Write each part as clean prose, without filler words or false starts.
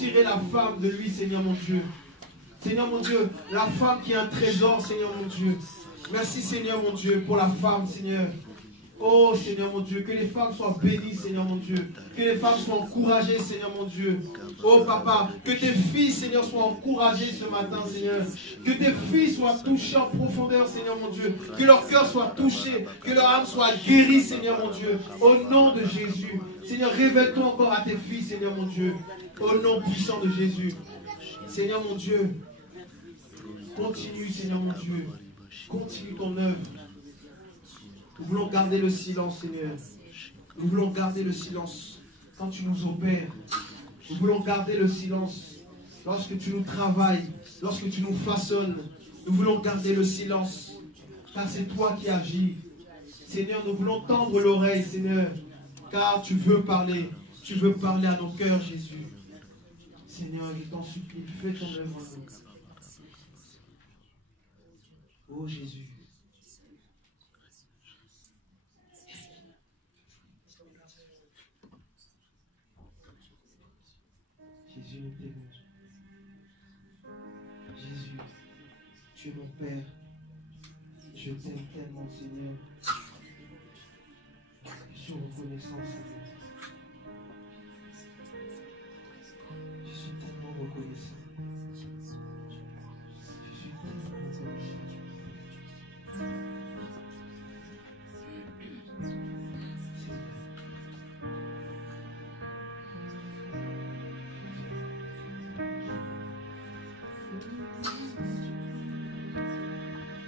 retirer la femme de lui, Seigneur mon Dieu. Seigneur mon Dieu, la femme qui est un trésor, Seigneur mon Dieu. Merci, Seigneur mon Dieu, pour la femme, Seigneur. Oh, Seigneur mon Dieu, que les femmes soient bénies, Seigneur mon Dieu. Que les femmes soient encouragées, Seigneur mon Dieu. Oh, Papa, que tes filles, Seigneur, soient encouragées ce matin, Seigneur. Que tes filles soient touchées en profondeur, Seigneur mon Dieu. Que leur cœur soit touché, que leur âme soit guérie, Seigneur mon Dieu. Au nom de Jésus. Seigneur, révèle-toi encore à tes filles, Seigneur mon Dieu. Au nom puissant de Jésus. Seigneur mon Dieu, continue, Seigneur mon Dieu. Continue ton œuvre. Nous voulons garder le silence, Seigneur. Nous voulons garder le silence quand tu nous opères. Nous voulons garder le silence lorsque tu nous travailles, lorsque tu nous façonnes. Nous voulons garder le silence, car c'est toi qui agis. Seigneur, nous voulons tendre l'oreille, Seigneur, car tu veux parler. Tu veux parler à nos cœurs, Jésus. Seigneur, il t'en supplie, fais ton œuvre en nous. Oh Jésus. Jésus, nous t'aimons. Jésus, tu es mon Père. Je t'aime tellement, Seigneur. Je suis reconnaissant, Seigneur. Je suis tellement reconnaissant. Je suis tellement reconnaissant.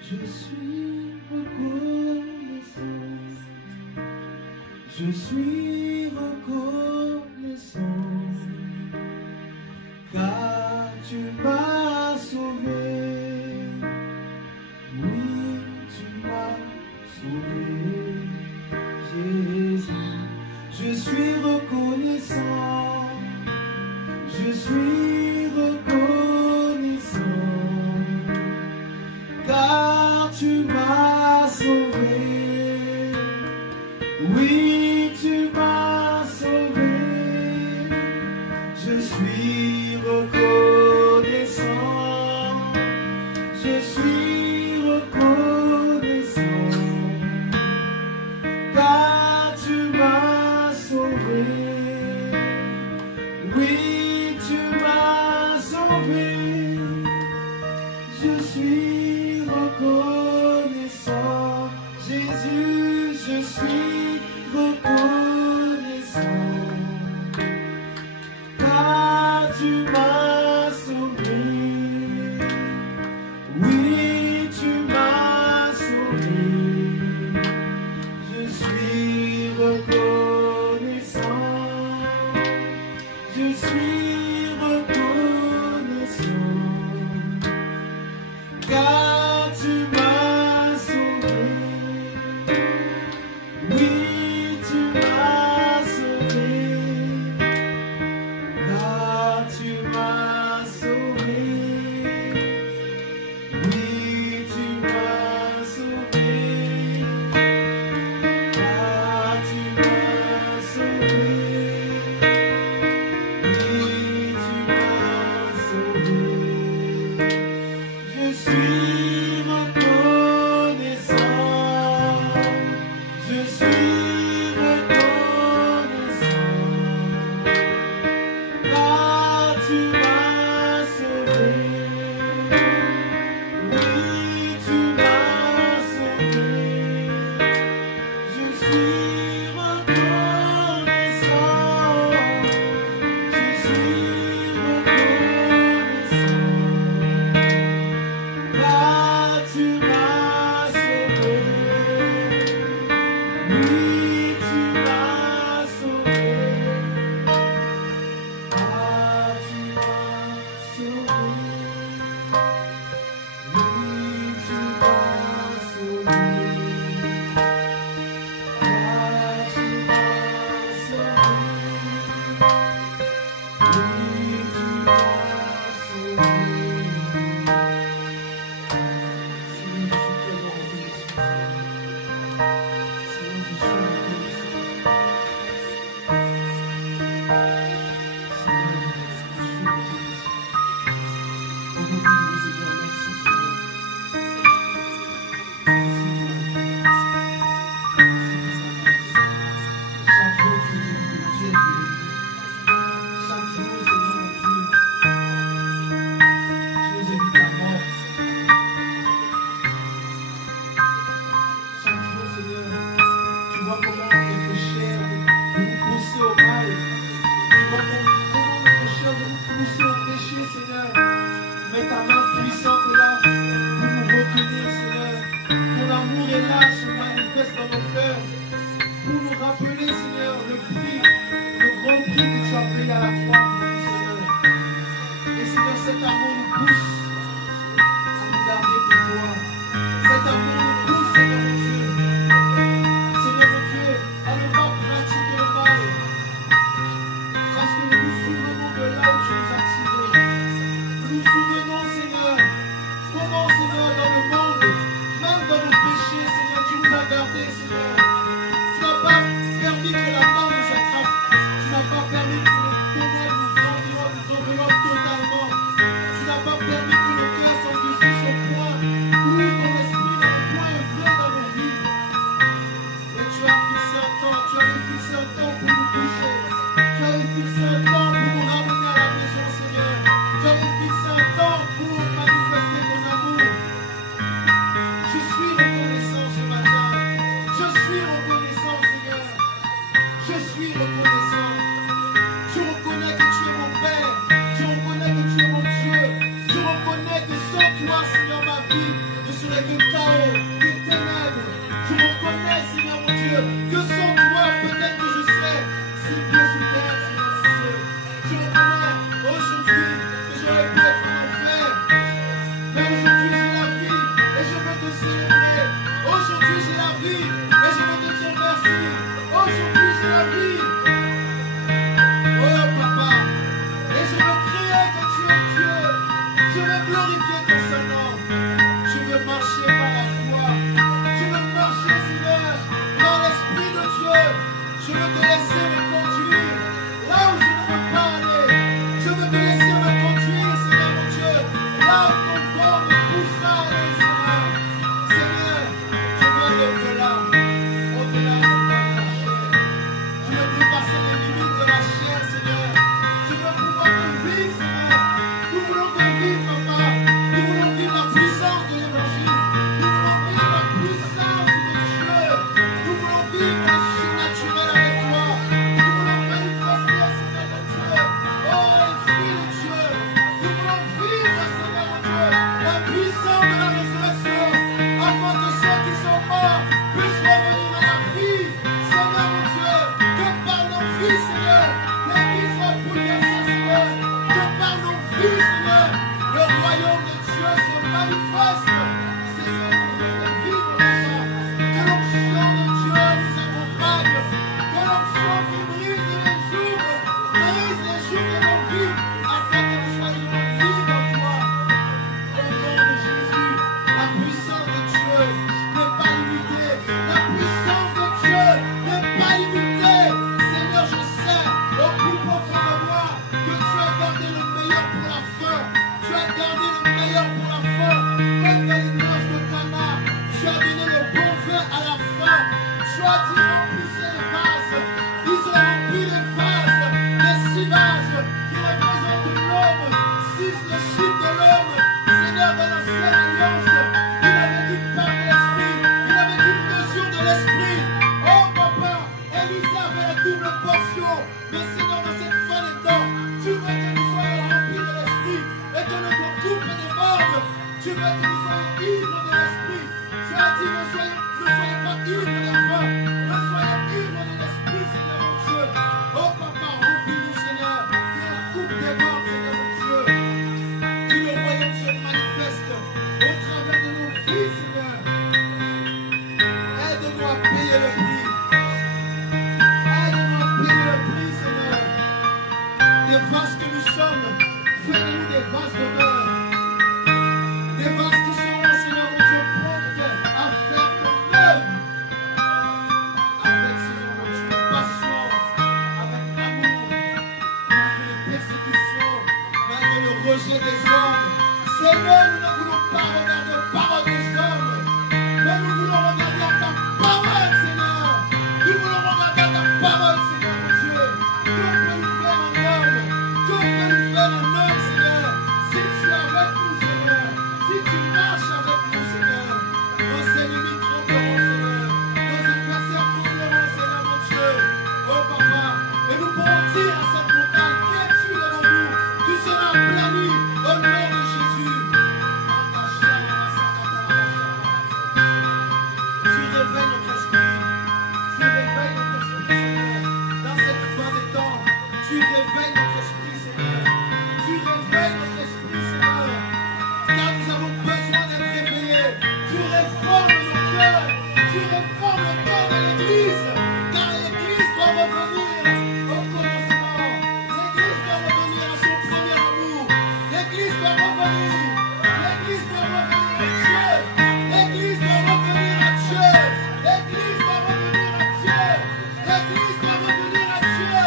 Je suis reconnaissant, je suis reconnaissant, car tu m'as sauvé, oui, tu m'as sauvé, Jésus. Je suis reconnaissant, je suis reconnaissant, car tu m'as sauvé, oui, tu m'as sauvé. Je suis reconnaissant, je suis reconnaissant, car tu m'as sauvé, oui, tu m'as sauvé. Je suis reconnaissant, Jésus, je suis reconnaissant, car tu m'as sauvé, oui, tu m'as sauvé. Je suis reconnaissant, je suis reconnaissant, car tu m'as sauvé, oui. des ténèbres. Je reconnais, Seigneur mon Dieu, que sans toi, peut-être que je serais si bien sous terre, Seigneur mon Dieu. Je reconnais aujourd'hui que j'aurais pu être en enfer. Mais aujourd'hui, j'ai la vie et je veux te célébrer. Aujourd'hui, j'ai la vie et je veux te dire merci. Aujourd'hui, j'ai la vie. Oh, Papa. Et je veux crier que tu es Dieu. Je veux glorifier ton Saint-Nom. Je veux marcher par la foi. Je veux marcher, Seigneur, dans l'Esprit de Dieu. Je veux te laisser me conduire là où je ne veux pas aller. Je veux te laisser me conduire, Seigneur mon Dieu, là où ton corps me poussera à aller, Seigneur. Seigneur, je veux aller au-delà, au-delà de la chair. Je veux dépasser les limites de la chair, Seigneur. Je veux pouvoir te vivre, Seigneur. Nous voulons te vivre, Papa. Nous voulons vivre la puissance de l'Évangile. Nous voulons vivre la puissance de Dieu. Nous voulons vivre le surnaturel avec toi. Nous voulons manifester, Seigneur mon Dieu, oh, l'Esprit de Dieu. Nous voulons vivre, Seigneur mon Dieu, la puissance de la résurrection, afin que ceux qui sont morts puissent revenir à la vie. Seigneur mon Dieu, que par nos vies, Seigneur, les vies soient bouleversées, Seigneur. Que par nos vies, Seigneur, le royaume de Dieu se manifeste. Seigneur, nous voulons vivre, Papa. Que l'onction de Dieu nous accompagne. Que l'onction qui brise les jours de nos vies, afin que nous soyons libres en toi. Au nom de Jésus, la puissance de Dieu n'est pas limitée. La puissance de Dieu n'est pas limitée. Seigneur, je sais au plus profond de moi que tu as gardé le meilleur pour la fin. Tu as gardé le meilleur pour la fin. Comme dans les noces de Cana, tu as donné le bon vin à la fin. Tu as dit remplissez les vases. Ils ont rempli les vases, les 6 vases qui représentent l'homme, 6 le chiffre de l'homme. Seigneur, dans l'ancienne alliance, il avait dit par l'esprit, il avait dit mesure de l'esprit. Oh Papa, Élisée avait la double portion. Mais Seigneur, dans cette fin des temps, tu veux que nous soyons remplis de l'esprit et que notre couple déborde. Tu veux que nous soyons ivres de l'esprit. Tu as dit ne soyez pas ivres de vin, ne soyez ivres de l'esprit, Seigneur mon Dieu. Oh Papa, remplis-nous, Seigneur, que la coupe déborde, Seigneur mon Dieu. Que le royaume se manifeste au travers de nos vies, Seigneur. Aide-nous à payer le prix. Aide-nous à payer le prix, Seigneur. Des vases que nous sommes, fais-nous des vases d'honneur. Des vases qui seront, Seigneur mon Dieu, prompts à faire ton œuvre. Avec, Seigneur mon Dieu, patience, avec amour, malgré les persécutions, malgré le rejet des hommes. Seigneur, nous ne voulons pas regarder aux paroles des hommes, mais nous voulons regarder à ta parole, Seigneur. Nous voulons regarder à ta parole, Seigneur mon Dieu. Que peut nous faire un homme? Que peut nous faire un homme, Seigneur? Si tu es avec nous, Seigneur. Si tu marches avec nous, Seigneur. Nos ennemis trembleront, Seigneur. Nos adversaires trembleront, Seigneur mon Dieu. Oh Papa, et nous pourrons dire à cette montagne, qui es-tu devant nous? Tu seras aplani au nom de Jésus. Tu réveilles notre esprit. Tu réveilles notre esprit, Seigneur. Dans cette fin des temps, tu réveilles notre esprit, Seigneur. Tu réveilles notre esprit, Seigneur. Car nous avons besoin d'être réveillés. Tu réformes nos cœurs. Tu réformes le cœur de l'Église. Car l'Église doit revenir au commencement. L'Église doit revenir à son premier amour. L'Église doit revenir. L'Église doit revenir à Dieu. L'Église doit revenir à Dieu. L'Église doit revenir à Dieu. L'Église doit revenir à Dieu.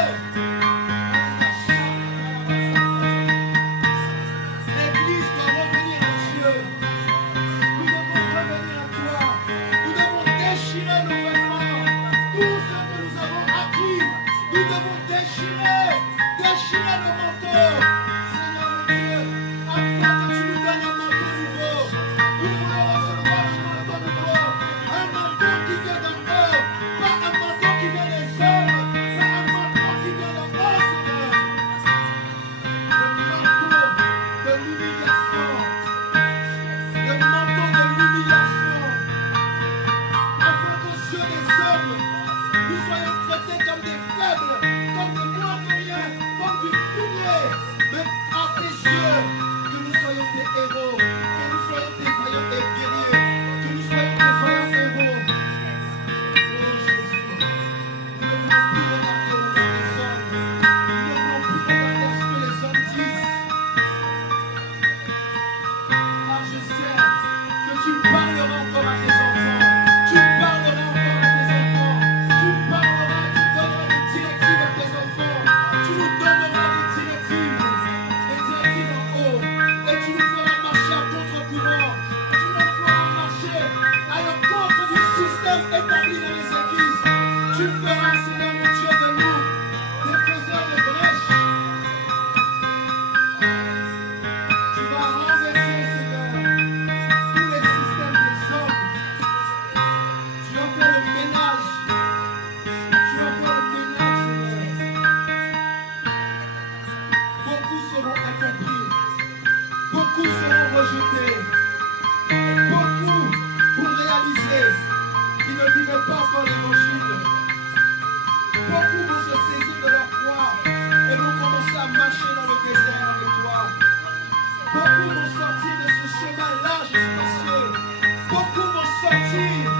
L'Église doit revenir à Dieu. Nous devons revenir à toi. Nous devons déchirer nos vêtements. marcher dans le désert avec toi. Beaucoup vont sortir de ce chemin large et spacieux. Beaucoup vont sortir.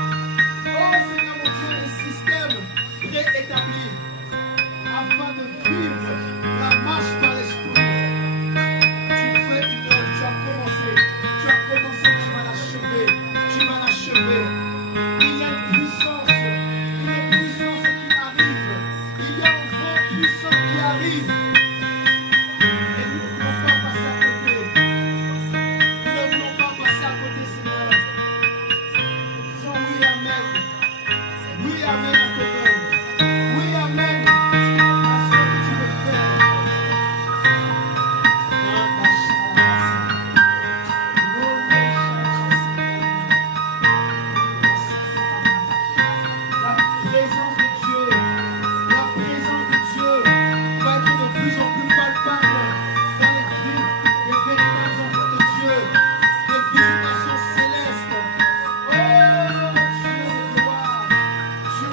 Oh Seigneur mon Dieu, des systèmes préétablis afin de vivre la marche par l'esprit. Tu fais une œuvre, tu as commencé, tu vas l'achever, tu vas l'achever. Il y a une puissance qui arrive, il y a un vent puissant qui arrive. Et nous ne voulons pas passer à côté. Nous ne voulons pas passer à côté, Seigneur. Disons oui, Amen. Oui, Amen à ton œuvre. Oui, Amen à ce que tu veux faire. La présence de Dieu va être de plus en plus palpable dans les vies des véritables enfants de Dieu, des visitations célestes. Oh Dieu de gloire, Dieu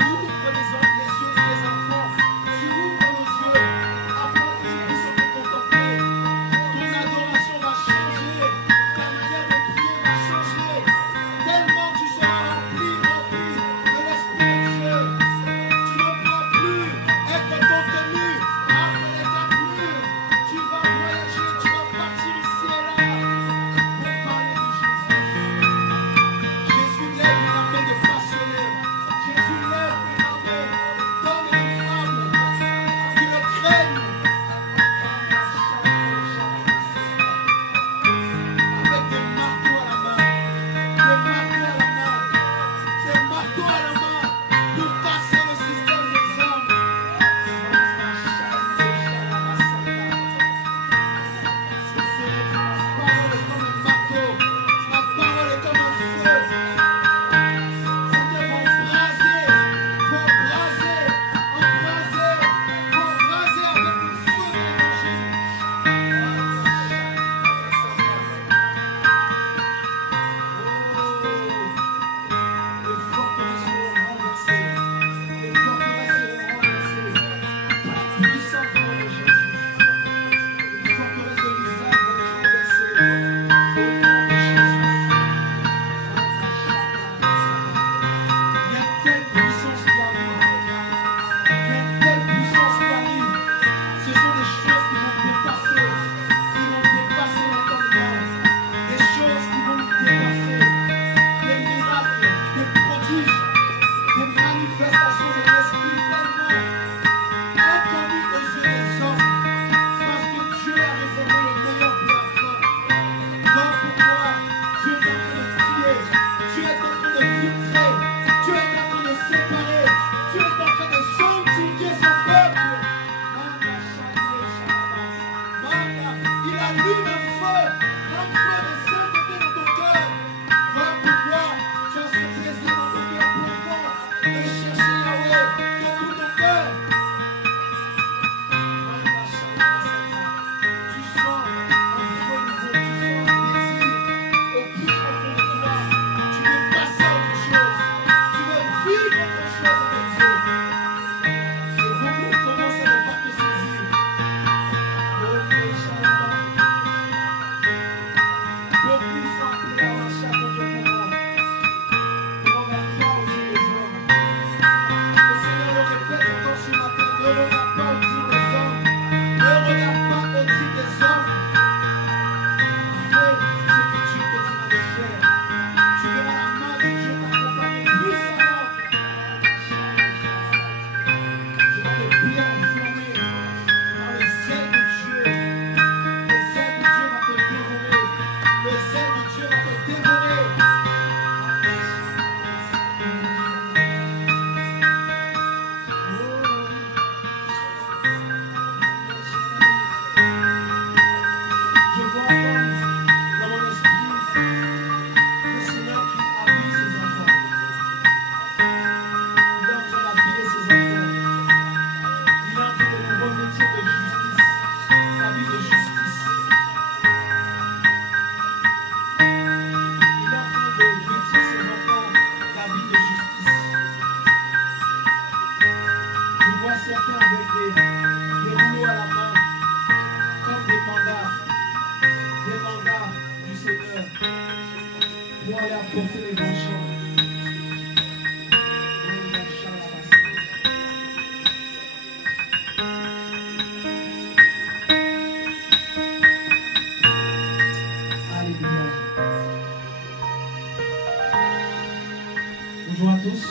Bonjour à tous.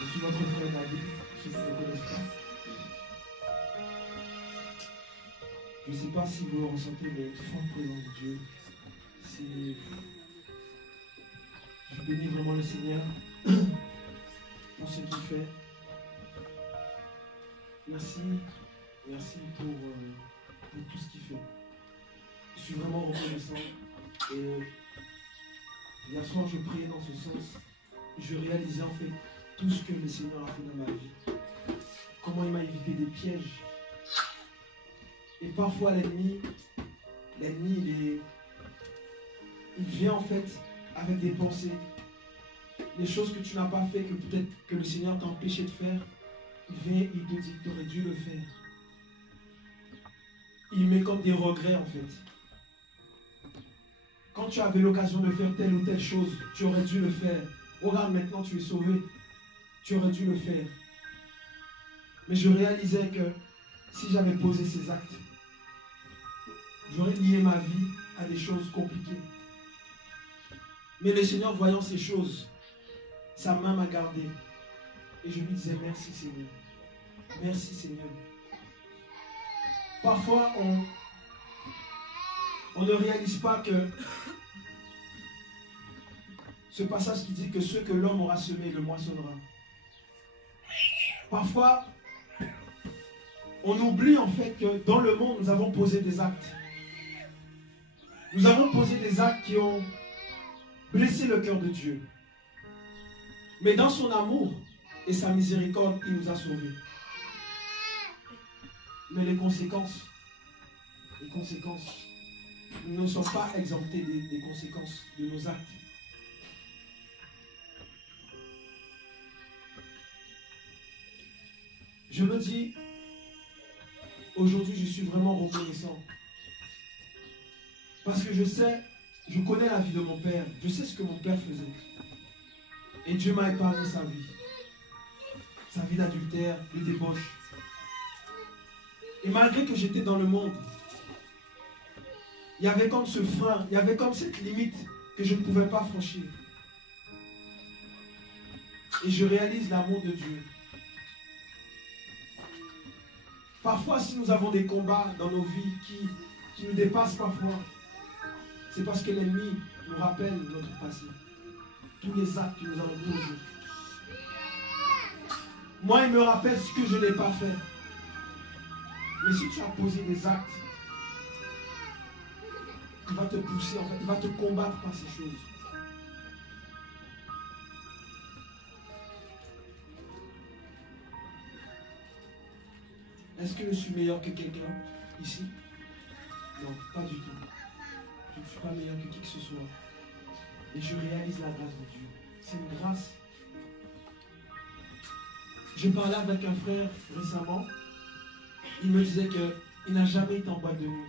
Je suis votre frère David, ceux qui ne me connaissent pas. Je ne sais pas si vous le ressentez, mais une forte présence de Dieu. Je bénis vraiment le Seigneur pour ce qu'il fait. Merci pour tout ce qu'il fait. Je suis vraiment reconnaissant. Et hier soir, je priais dans ce sens. Je réalisais en fait tout ce que le Seigneur a fait dans ma vie. Comment il m'a évité des pièges. Et parfois, l'ennemi, il vient en fait avec des pensées. Les choses que tu n'as pas fait, que peut-être que le Seigneur t'a empêché de faire, il vient, il te dit que tu aurais dû le faire. Il met comme des regrets en fait. Quand tu avais l'occasion de faire telle ou telle chose, tu aurais dû le faire. Regarde, maintenant tu es sauvé. Tu aurais dû le faire. Mais je réalisais que si j'avais posé ces actes, j'aurais lié ma vie à des choses compliquées. Mais le Seigneur, voyant ces choses, sa main m'a gardé. Et je lui disais, merci Seigneur. Merci Seigneur. Parfois, on ne réalise pas que ce passage qui dit que ce que l'homme aura semé, le moissonnera. Parfois, on oublie en fait que dans le monde, nous avons posé des actes. Nous avons posé des actes qui ont blessé le cœur de Dieu. Mais dans son amour et sa miséricorde, il nous a sauvés. Mais les conséquences, nous ne sommes pas exemptés des conséquences de nos actes. Je me dis, aujourd'hui, je suis vraiment reconnaissant. Parce que je connais la vie de mon père. Je sais ce que mon père faisait. Et Dieu m'a épargné sa vie. Sa vie d'adultère, de débauche. Et malgré que j'étais dans le monde, il y avait comme ce frein, il y avait comme cette limite que je ne pouvais pas franchir. Et je réalise l'amour de Dieu. Parfois, si nous avons des combats dans nos vies qui nous dépassent parfois, c'est parce que l'ennemi nous rappelle notre passé. Tous les actes que nous avons posés. Moi, il me rappelle ce que je n'ai pas fait. Mais si tu as posé des actes, il va te pousser, en fait, il va te combattre par ces choses. Est-ce que je suis meilleur que quelqu'un ici? Non, pas du tout. Je ne suis pas meilleur que qui que ce soit. Et je réalise la grâce de Dieu. C'est une grâce. Je parlais avec un frère récemment. Il me disait qu'il n'a jamais été en boîte de nuit.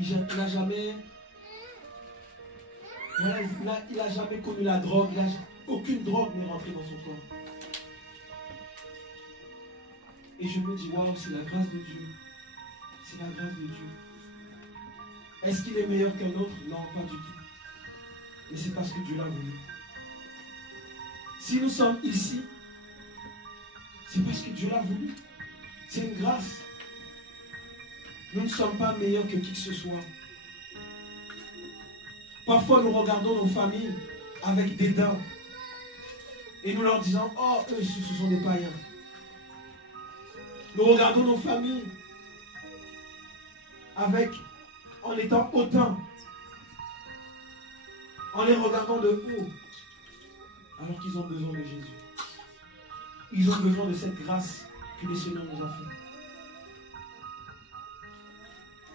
Il n'a jamais connu la drogue. Aucune drogue n'est rentrée dans son corps. Et je me dis, waouh, c'est la grâce de Dieu. C'est la grâce de Dieu. Est-ce qu'il est meilleur qu'un autre? Non, pas du tout. Mais c'est parce que Dieu l'a voulu. Si nous sommes ici, c'est parce que Dieu l'a voulu. C'est une grâce. Nous ne sommes pas meilleurs que qui que ce soit. Parfois, nous regardons nos familles avec dédain. Et nous leur disons, oh, eux, ce sont des païens. Nous regardons nos familles en étant hautains, en les regardant de haut, alors qu'ils ont besoin de Jésus. Ils ont besoin de cette grâce que le Seigneur nous a fait.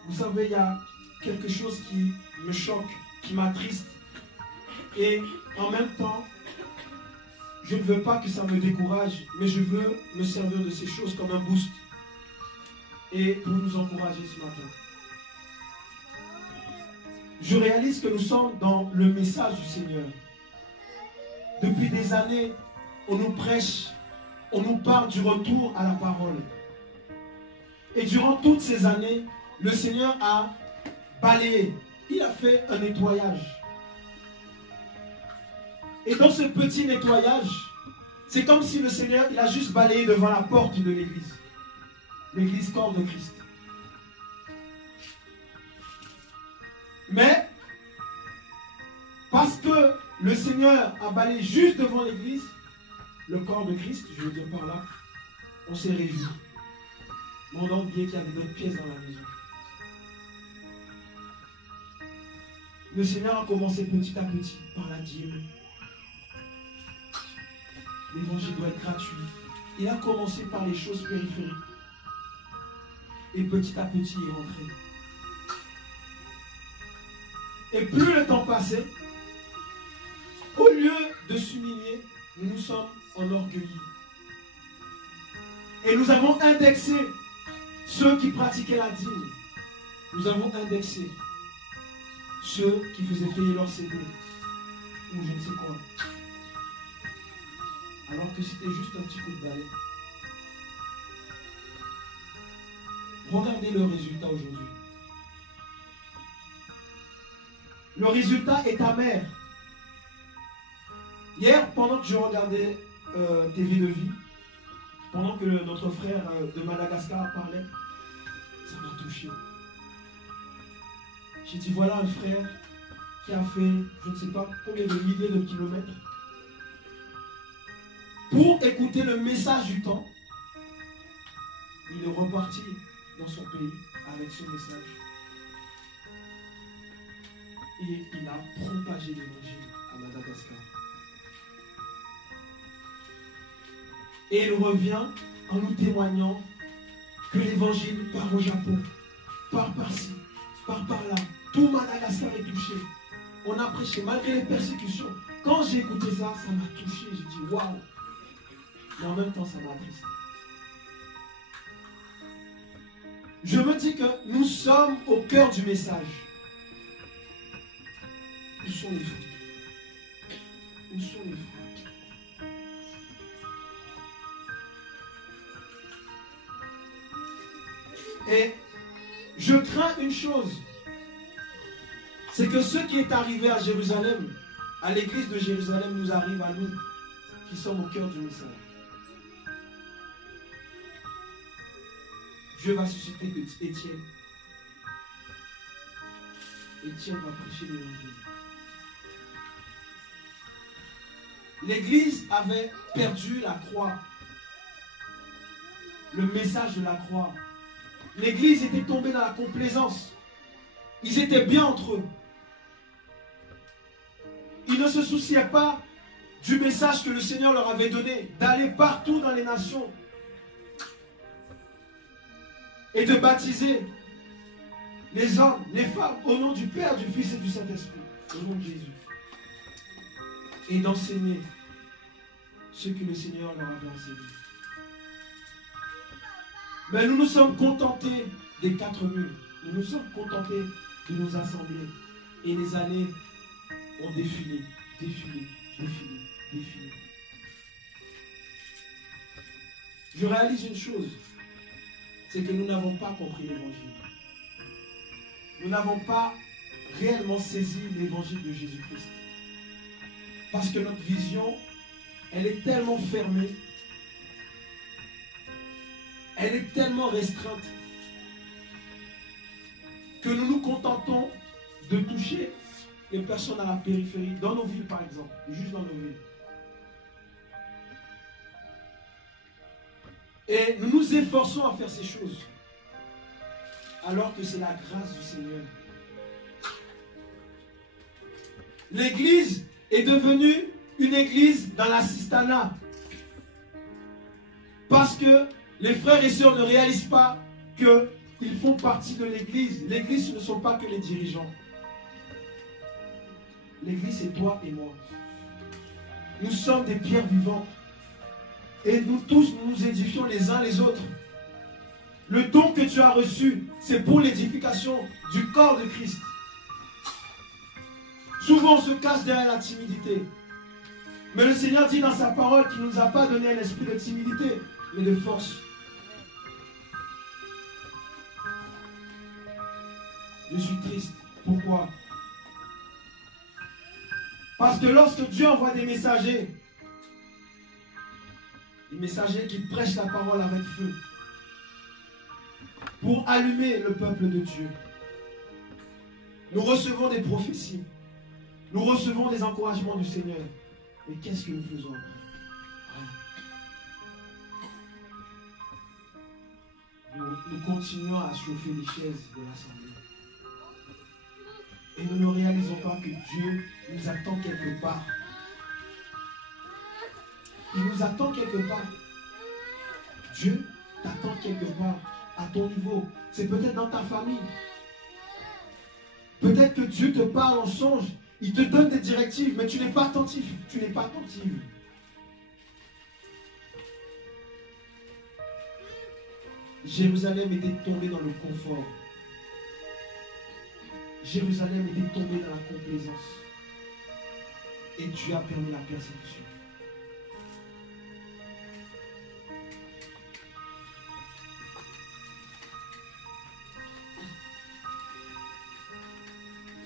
Vous savez, il y a quelque chose qui me choque, qui m'attriste. Et en même temps, je ne veux pas que ça me décourage, mais je veux me servir de ces choses comme un boost. Et pour nous encourager ce matin. Je réalise que nous sommes dans le message du Seigneur. Depuis des années, on nous prêche, on nous parle du retour à la parole. Et durant toutes ces années, le Seigneur a balayé. Il a fait un nettoyage. Et dans ce petit nettoyage, c'est comme si le Seigneur, il a juste balayé devant la porte de l'église. L'église corps de Christ. Mais, parce que le Seigneur a balayé juste devant l'église, le corps de Christ, je veux dire par là, on s'est réjoui. Mais on a oublié qu'il y avait d'autres pièces dans la maison. Le Seigneur a commencé petit à petit par la dîme. L'évangile doit être gratuit. Il a commencé par les choses périphériques. Et petit à petit, il est entré. Et plus le temps passait, au lieu de s'humilier, nous nous sommes enorgueillis. Et nous avons indexé ceux qui pratiquaient la dîme. Nous avons indexé ceux qui faisaient payer leur CD. Ou je ne sais quoi. Alors que c'était juste un petit coup de balai. Regardez le résultat aujourd'hui. Le résultat est amer. Hier, pendant que je regardais TV de vie, pendant que notre frère de Madagascar parlait, ça m'a touché. J'ai dit, voilà un frère qui a fait, je ne sais pas combien de milliers de kilomètres, pour écouter le message du temps. Il est reparti dans son pays avec ce message. Et il a propagé l'évangile à Madagascar. Et il revient en nous témoignant que l'évangile part au Japon, part par-ci, part par-là. Tout Madagascar est touché. On a prêché malgré les persécutions. Quand j'ai écouté ça, ça m'a touché. J'ai dit waouh. Mais en même temps, ça m'a attristé. Je me dis que nous sommes au cœur du message. Où sont les fruits? Où sont les fruits? Et je crains une chose, c'est que ce qui est arrivé à Jérusalem, à l'église de Jérusalem, nous arrive à nous, qui sommes au cœur du message. Dieu va susciter Étienne. Étienne va prêcher l'évangile. L'église avait perdu la croix, le message de la croix. L'église était tombée dans la complaisance. Ils étaient bien entre eux. Ils ne se souciaient pas du message que le Seigneur leur avait donné, d'aller partout dans les nations et de baptiser les hommes, les femmes, au nom du Père, du Fils et du Saint-Esprit, au nom de Jésus. Et d'enseigner ce que le Seigneur leur avait enseigné. Mais nous nous sommes contentés des 4 murs. Nous nous sommes contentés de nos assemblées. Et les années ont défilé, défilé, défilé, défilé. Je réalise une chose, c'est que nous n'avons pas compris l'évangile. Nous n'avons pas réellement saisi l'évangile de Jésus-Christ. Parce que notre vision, elle est tellement fermée, elle est tellement restreinte, que nous nous contentons de toucher les personnes à la périphérie, dans nos villes par exemple, juste dans nos villes. Et nous nous efforçons à faire ces choses, alors que c'est la grâce du Seigneur. L'église est devenue une église dans l'assistanat. Parce que les frères et sœurs ne réalisent pas qu'ils font partie de l'église. L'église, ce ne sont pas que les dirigeants. L'église, c'est toi et moi. Nous sommes des pierres vivantes. Et nous tous, nous nous édifions les uns les autres. Le don que tu as reçu, c'est pour l'édification du corps de Christ. Souvent, on se cache derrière la timidité. Mais le Seigneur dit dans sa parole qu'il ne nous a pas donné un esprit de timidité, mais de force. Je suis triste. Pourquoi? Parce que lorsque Dieu envoie des messagers qui prêchent la parole avec feu, pour allumer le peuple de Dieu, nous recevons des prophéties, nous recevons des encouragements du Seigneur. Mais qu'est-ce que nous faisons après? Nous continuons à chauffer les chaises de l'assemblée. Et nous ne réalisons pas que Dieu nous attend quelque part. Il nous attend quelque part. Dieu t'attend quelque part, à ton niveau. C'est peut-être dans ta famille. Peut-être que Dieu te parle en songe. Il te donne des directives, mais tu n'es pas attentif. Tu n'es pas attentive. Jérusalem était tombée dans le confort. Jérusalem était tombée dans la complaisance. Et Dieu a permis la persécution.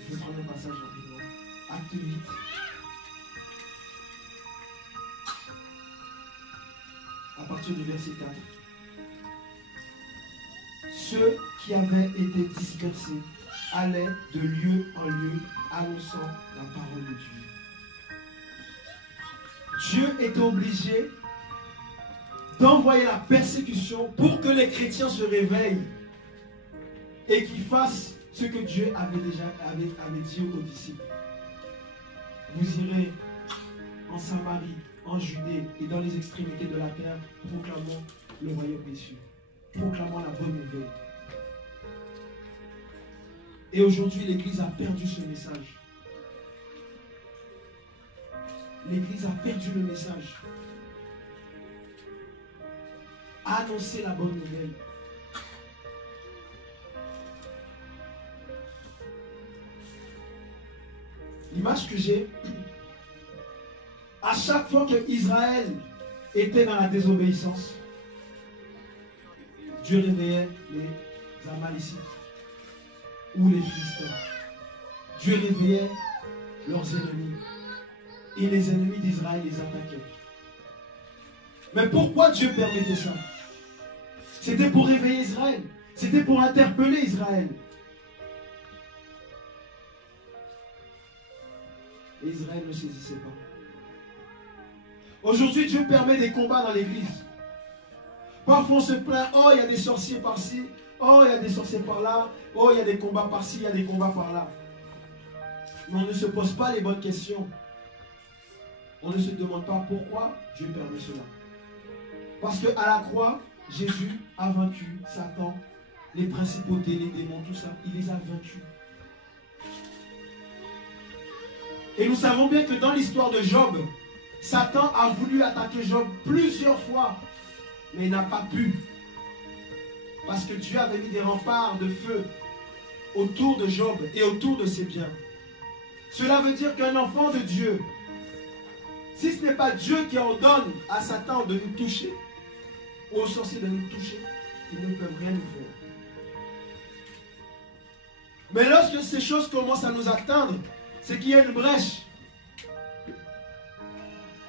Je vais prendre un passage rapidement. Acte 8. À partir du verset 4. Ceux qui avaient été dispersés allaient de lieu en lieu annonçant la parole de Dieu. Dieu était obligé d'envoyer la persécution pour que les chrétiens se réveillent et qu'ils fassent ce que Dieu avait dit aux disciples. Vous irez en Samarie, en Judée et dans les extrémités de la terre, proclamant le royaume des cieux, proclamant la bonne nouvelle. Et aujourd'hui, l'Église a perdu ce message. L'Église a perdu le message. Annoncer la bonne nouvelle. L'image que j'ai, à chaque fois que Israël était dans la désobéissance, Dieu réveillait les Amalécites ou les Philistins. Dieu réveillait leurs ennemis. Et les ennemis d'Israël les attaquaient. Mais pourquoi Dieu permettait ça? C'était pour réveiller Israël. C'était pour interpeller Israël. Et Israël ne saisissait pas. Aujourd'hui, Dieu permet des combats dans l'église. Parfois, on se plaint, oh, il y a des sorciers par-ci, oh, il y a des sorciers par-là, oh, il y a des combats par-ci, il y a des combats par-là. Mais on ne se pose pas les bonnes questions. On ne se demande pas pourquoi Dieu permet cela. Parce qu'à la croix, Jésus a vaincu Satan, les principautés, les démons, tout ça. Il les a vaincus. Et nous savons bien que dans l'histoire de Job, Satan a voulu attaquer Job plusieurs fois, mais il n'a pas pu. Parce que Dieu avait mis des remparts de feu autour de Job et autour de ses biens. Cela veut dire qu'un enfant de Dieu, si ce n'est pas Dieu qui ordonne à Satan de nous toucher, ou aux sorciers de nous toucher, ils ne peuvent rien nous faire. Mais lorsque ces choses commencent à nous atteindre, c'est qu'il y a une brèche.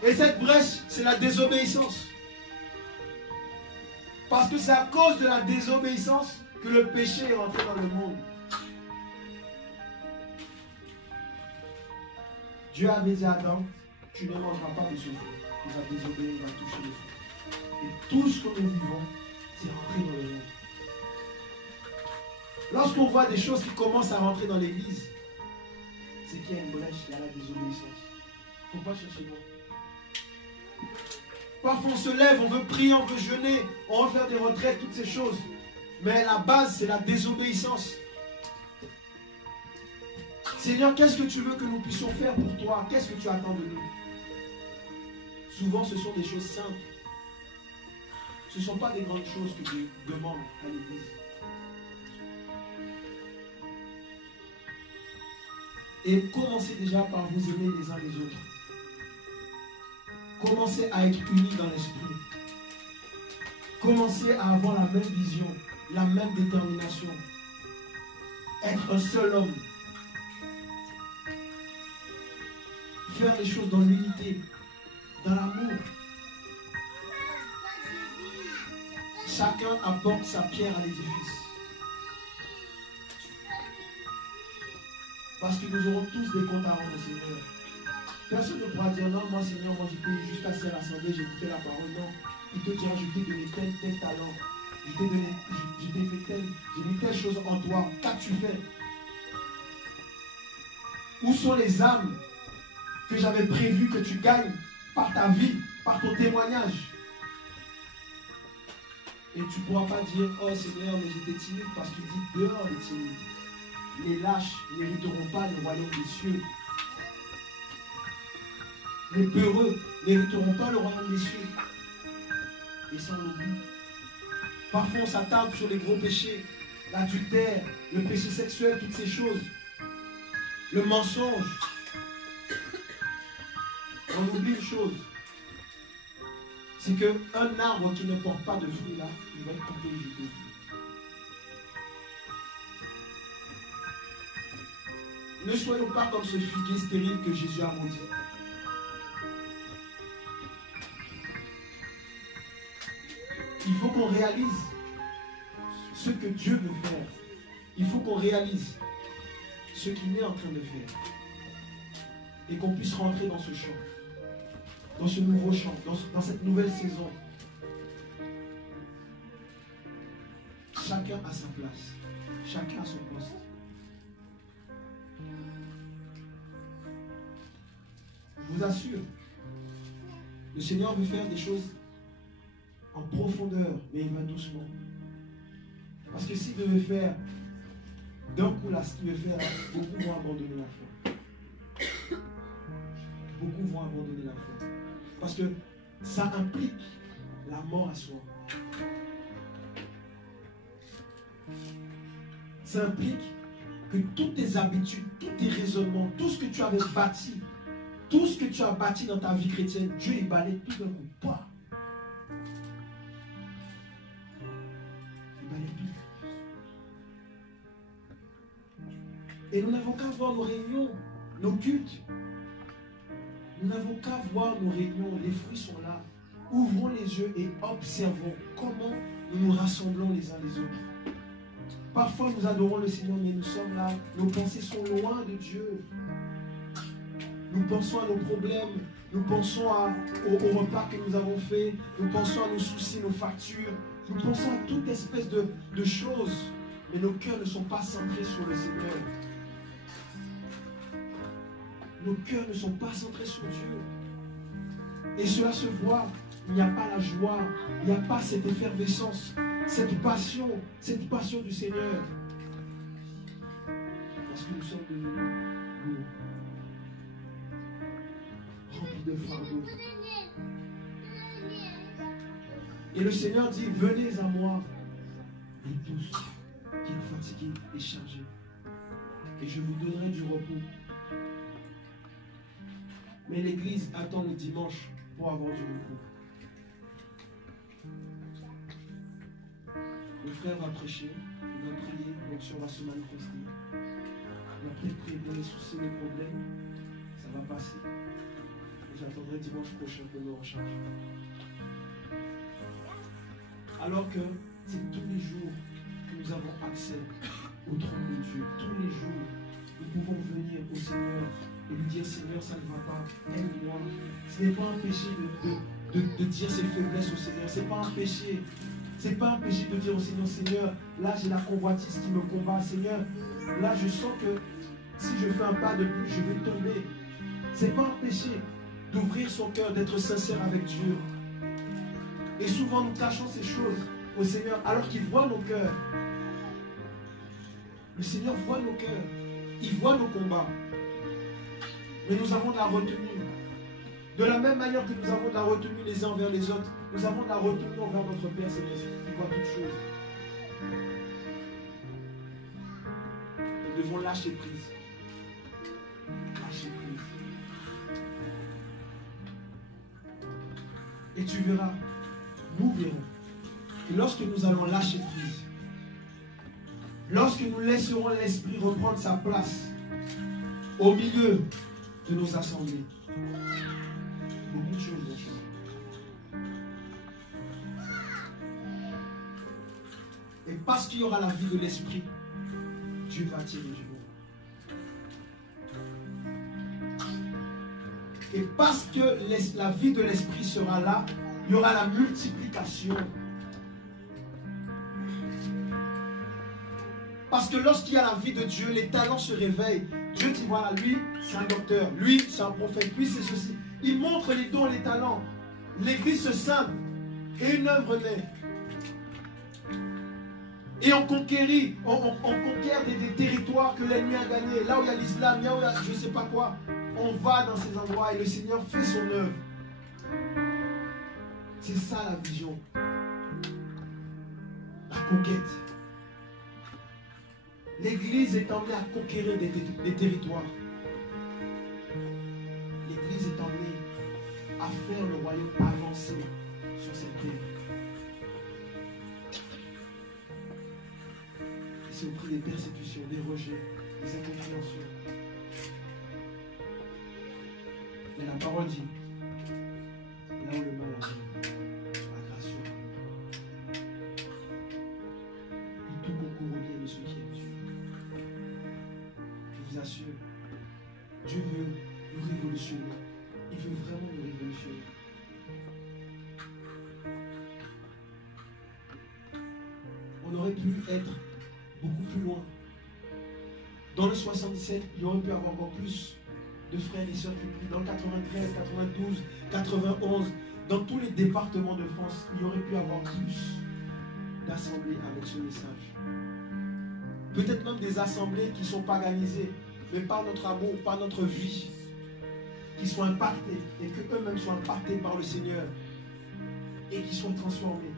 Et cette brèche, c'est la désobéissance. Parce que c'est à cause de la désobéissance que le péché est rentré dans le monde. Dieu avait dit à Adam, tu ne mangeras pas de ce fruit. Il va désobéir, il va toucher le fruit. Et tout ce que nous vivons, c'est rentré dans le monde. Lorsqu'on voit des choses qui commencent à rentrer dans l'église, c'est qu'il y a une brèche, il y a la désobéissance. Il ne faut pas chercher loin. Parfois on se lève, on veut prier, on veut jeûner, on veut faire des retraites, toutes ces choses. Mais la base, c'est la désobéissance. Seigneur, qu'est-ce que tu veux que nous puissions faire pour toi? Qu'est-ce que tu attends de nous? Souvent, ce sont des choses simples. Ce ne sont pas des grandes choses que Dieu demande à l'Église. Et commencez déjà par vous aimer les uns les autres. Commencez à être unis dans l'esprit. Commencez à avoir la même vision, la même détermination. Être un seul homme. faire les choses dans l'unité, dans l'amour. Chacun apporte sa pierre à l'édifice. Parce que nous aurons tous des comptes à rendre, Seigneur. Personne ne pourra dire non, moi Seigneur, moi j'étais juste assis à l'assemblée, j'ai écouté la parole. Non, il te dira, je t'ai donné tel talent. Je t'ai donné, j'ai mis telle chose en toi. Qu'as-tu fait? Où sont les âmes que j'avais prévu que tu gagnes par ta vie, par ton témoignage? Et tu ne pourras pas dire, oh Seigneur, mais j'étais timide, parce qu'il dit dehors les timides. Les lâches n'hériteront pas le royaume des cieux. Les peureux n'hériteront pas le royaume des cieux. Et ça on l'oublie. Parfois on s'attarde sur les gros péchés, l'adultère, le péché sexuel, toutes ces choses. Le mensonge. On oublie une chose. C'est qu'un arbre qui ne porte pas de fruits là, il va être coupé du tout. Ne soyons pas comme ce figuier stérile que Jésus a maudit. Il faut qu'on réalise ce que Dieu veut faire. Il faut qu'on réalise ce qu'il est en train de faire. Et qu'on puisse rentrer dans ce champ, dans ce nouveau champ, dans cette nouvelle saison. Chacun a sa place. Chacun a son poste. Je vous assure, le Seigneur veut faire des choses en profondeur, mais il va doucement. Parce que s'il devait faire d'un coup là, ce qu'il veut faire, là, beaucoup vont abandonner la foi. Beaucoup vont abandonner la foi. Parce que ça implique la mort à soi. Ça implique que toutes tes habitudes, tous tes raisonnements, tout ce que tu avais bâti, tout ce que tu as bâti dans ta vie chrétienne, Dieu il balaye tout d'un coup. Pas. Il balaye tout. Et nous n'avons qu'à voir nos réunions, nos cultes. Nous n'avons qu'à voir nos réunions. Les fruits sont là. Ouvrons les yeux et observons comment nous nous rassemblons les uns les autres. Parfois nous adorons le Seigneur, mais nous sommes là. Nos pensées sont loin de Dieu. Nous pensons à nos problèmes, nous pensons au repas que nous avons fait, nous pensons à nos soucis, nos factures, nous pensons à toute espèce de choses, mais nos cœurs ne sont pas centrés sur le Seigneur. Nos cœurs ne sont pas centrés sur Dieu. Et cela se voit, il n'y a pas la joie, il n'y a pas cette effervescence, cette passion du Seigneur. Parce que nous sommes devenus lourds. Rempli de fardeaux. Et le Seigneur dit, venez à moi, vous tous, qui êtes fatigués et chargés, et je vous donnerai du repos. Mais l'Église attend le dimanche pour avoir du repos. Le frère va prêcher, il va prier, l'onction va se manifester. Il va peut-être prier pour les soucis, les problèmes, ça va passer. J'attendrai dimanche prochain que nous recharge. Alors que c'est tous les jours que nous avons accès au trône de Dieu. Tous les jours, nous pouvons venir au Seigneur et lui dire, Seigneur, ça ne va pas, aide-moi. Ce n'est pas un péché de dire ses faiblesses au Seigneur. Ce n'est pas un péché. Ce n'est pas un péché de dire au Seigneur, Seigneur, là j'ai la convoitise qui me combat. Seigneur, là je sens que si je fais un pas de plus, je vais tomber. Ce n'est pas un péché d'ouvrir son cœur, d'être sincère avec Dieu. Et souvent nous cachons ces choses au Seigneur alors qu'il voit nos cœurs. Le Seigneur voit nos cœurs. Il voit nos combats. Mais nous avons de la retenue. De la même manière que nous avons de la retenue les uns envers les autres, nous avons de la retenue envers notre Père Céleste qui voit toutes choses. Nous devons lâcher prise. Lâcher prise. Et tu verras, nous verrons, que lorsque nous allons lâcher prise, lorsque nous laisserons l'Esprit reprendre sa place au milieu de nos assemblées, beaucoup de choses vont changer. Et parce qu'il y aura la vie de l'esprit, Dieu va tirer du monde. Et parce que la vie de l'esprit sera là, il y aura la multiplication. Parce que lorsqu'il y a la vie de Dieu, les talents se réveillent. Dieu dit, voilà, lui, c'est un docteur. Lui, c'est un prophète. Lui, c'est ceci. Il montre les dons, les talents. L'église se scinde et une œuvre naît. Et on conquérit, on conquiert des territoires que l'ennemi a gagnés. Là où il y a l'islam, là où il y a je ne sais pas quoi. On va dans ces endroits et le Seigneur fait son œuvre. C'est ça la vision. La conquête. L'église est emmenée à conquérir des territoires. L'église est emmenée à faire le royaume avancer sur cette terre. Et c'est au prix des persécutions, des rejets, des incompréhensions. Mais la parole dit, là où le mal a la grâce sera. Et tout concourt au bien de ceux qui aiment Dieu. Je vous assure, Dieu veut nous révolutionner. Il veut vraiment nous révolutionner. On aurait pu être beaucoup plus loin. Dans le 77, il aurait pu avoir encore plus de frères et sœurs qui prient. Dans le 93, 92, 91, dans tous les départements de France, il y aurait pu avoir plus d'assemblées avec ce message. Peut-être même des assemblées qui ne sont pas organisées, mais par notre amour, par notre vie, qui soient impactées et qu'eux-mêmes soient impactés par le Seigneur et qui soient transformés.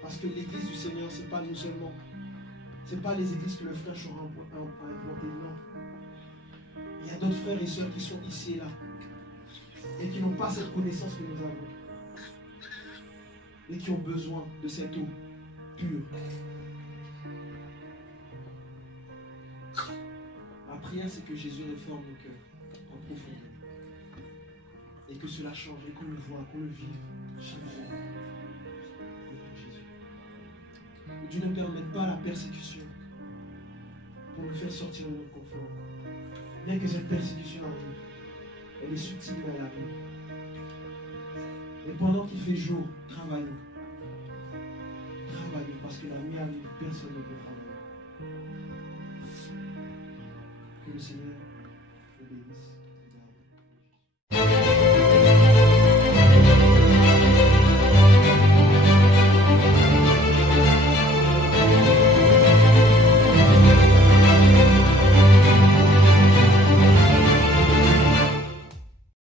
Parce que l'église du Seigneur, ce n'est pas nous seulement. Ce n'est pas les églises que le frère Chora a implantées, non. Il y a d'autres frères et sœurs qui sont ici et là et qui n'ont pas cette connaissance que nous avons et qui ont besoin de cette eau pure. Ma prière, c'est que Jésus réforme nos cœurs en profondeur et que cela change et qu'on le voit, qu'on le vive chaque jour. Que Dieu ne permette pas la persécution pour nous faire sortir de notre confort. Bien que cette persécution arrive, elle est subtile, mais elle arrive. Et pendant qu'il fait jour, travaillons. Travaillons, parce que la nuit arrive, personne ne peut travailler. Que le Seigneur